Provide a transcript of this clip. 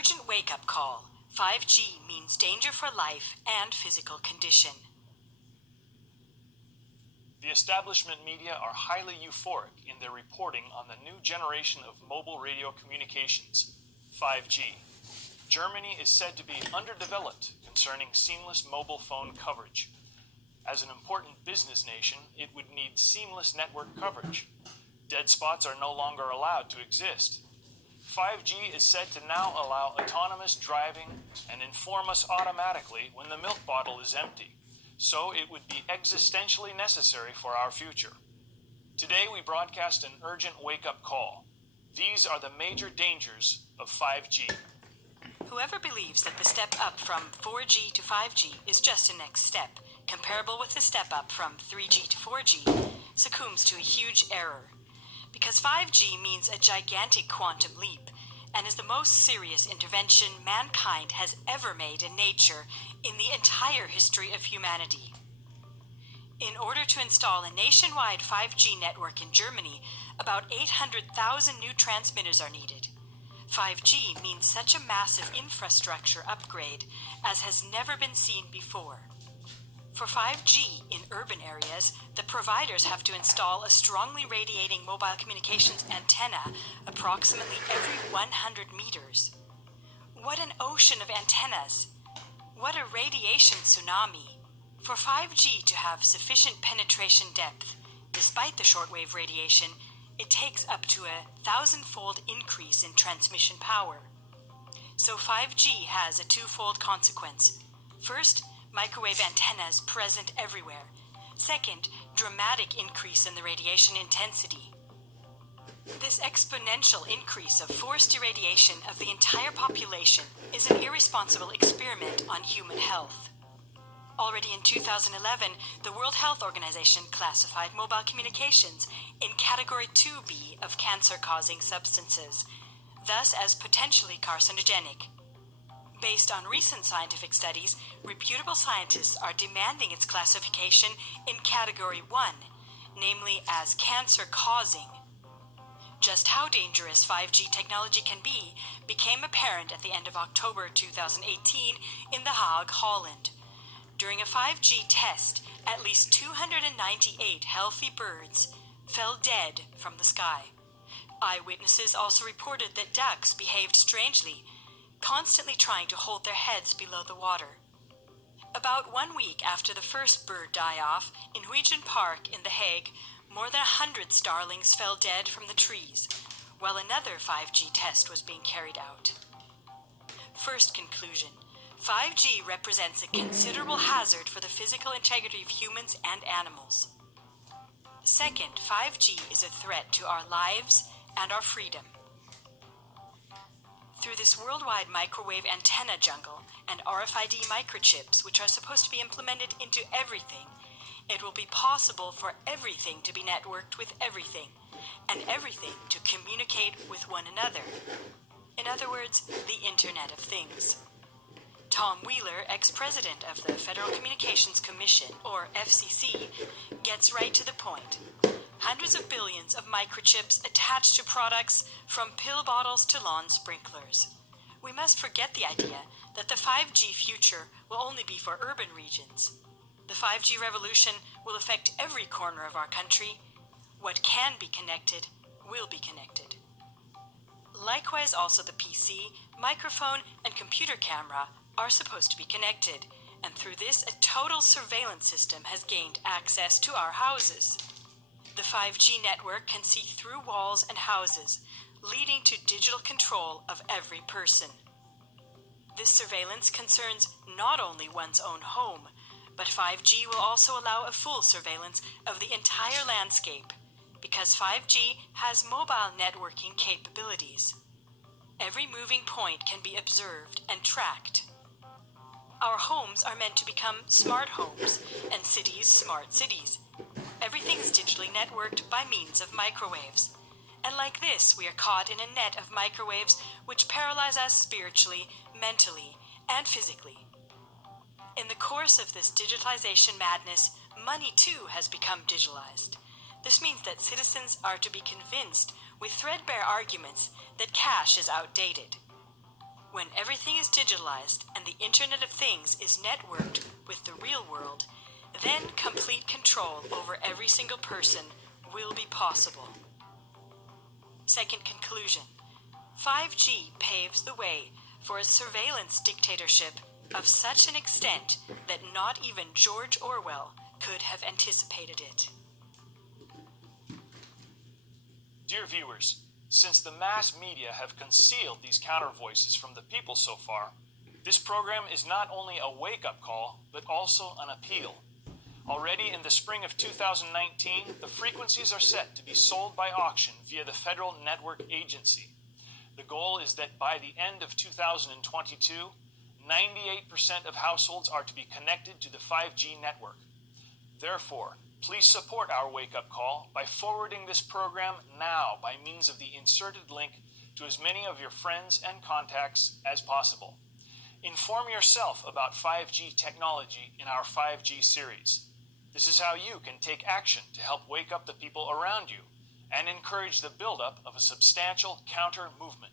Urgent wake-up call. 5G means danger for life and physical condition. The establishment media are highly euphoric in their reporting on the new generation of mobile radio communications, 5G. Germany is said to be underdeveloped concerning seamless mobile phone coverage. As an important business nation, it would need seamless network coverage. Dead spots are no longer allowed to exist. 5G is said to now allow autonomous driving and inform us automatically when the milk bottle is empty. So it would be existentially necessary for our future. Today we broadcast an urgent wake-up call. These are the major dangers of 5G. Whoever believes that the step up from 4G to 5G is just a next step, comparable with the step up from 3G to 4G, succumbs to a huge error. Because 5G means a gigantic quantum leap, and is the most serious intervention mankind has ever made in nature in the entire history of humanity. In order to install a nationwide 5G network in Germany, about 800,000 new transmitters are needed. 5G means such a massive infrastructure upgrade as has never been seen before. For 5G in urban areas, the providers have to install a strongly radiating mobile communications antenna approximately every 100 meters. What an ocean of antennas! What a radiation tsunami! For 5G to have sufficient penetration depth, despite the shortwave radiation, it takes up to 1,000-fold increase in transmission power. So 5G has a twofold consequence. First, microwave antennas present everywhere. Second, dramatic increase in the radiation intensity. This exponential increase of forced irradiation of the entire population is an irresponsible experiment on human health. Already in 2011, the World Health Organization classified mobile communications in Category 2B of cancer-causing substances, thus as potentially carcinogenic. Based on recent scientific studies, reputable scientists are demanding its classification in Category 1, namely as cancer-causing. Just how dangerous 5G technology can be became apparent at the end of October 2018 in The Hague, Holland. During a 5G test, at least 298 healthy birds fell dead from the sky. Eyewitnesses also reported that ducks behaved strangely, constantly trying to hold their heads below the water. About 1 week after the first bird die-off in Huygens Park in The Hague, more than 100 starlings fell dead from the trees, while another 5G test was being carried out. First conclusion: 5G represents a considerable hazard for the physical integrity of humans and animals. Second, 5G is a threat to our lives and our freedom. Through this worldwide microwave antenna jungle and RFID microchips, which are supposed to be implemented into everything, it will be possible for everything to be networked with everything, and everything to communicate with one another. In other words, the Internet of Things. Tom Wheeler, ex-president of the Federal Communications Commission, or FCC, gets right to the point. Hundreds of billions of microchips attached to products from pill bottles to lawn sprinklers. We must forget the idea that the 5G future will only be for urban regions. The 5G revolution will affect every corner of our country. What can be connected will be connected. Likewise, also the PC, microphone, and computer camera are supposed to be connected, and through this a total surveillance system has gained access to our houses. The 5G network can see through walls and houses, leading to digital control of every person. This surveillance concerns not only one's own home, but 5G will also allow a full surveillance of the entire landscape, because 5G has mobile networking capabilities. Every moving point can be observed and tracked. Our homes are meant to become smart homes, and cities smart cities. Everything is digitally networked by means of microwaves. And like this, we are caught in a net of microwaves which paralyze us spiritually, mentally, and physically. In the course of this digitalization madness, money too has become digitalized. This means that citizens are to be convinced with threadbare arguments that cash is outdated. When everything is digitalized and the Internet of Things is networked with the real world, then complete control over every single person will be possible. Second conclusion. 5G paves the way for a surveillance dictatorship of such an extent that not even George Orwell could have anticipated it. Dear viewers, since the mass media have concealed these counter voices from the people so far, this program is not only a wake-up call, but also an appeal. Already in the spring of 2019, the frequencies are set to be sold by auction via the Federal Network Agency. The goal is that by the end of 2022, 98% of households are to be connected to the 5G network. Therefore, please support our wake-up call by forwarding this program now by means of the inserted link to as many of your friends and contacts as possible. Inform yourself about 5G technology in our 5G series. This is how you can take action to help wake up the people around you and encourage the buildup of a substantial counter-movement.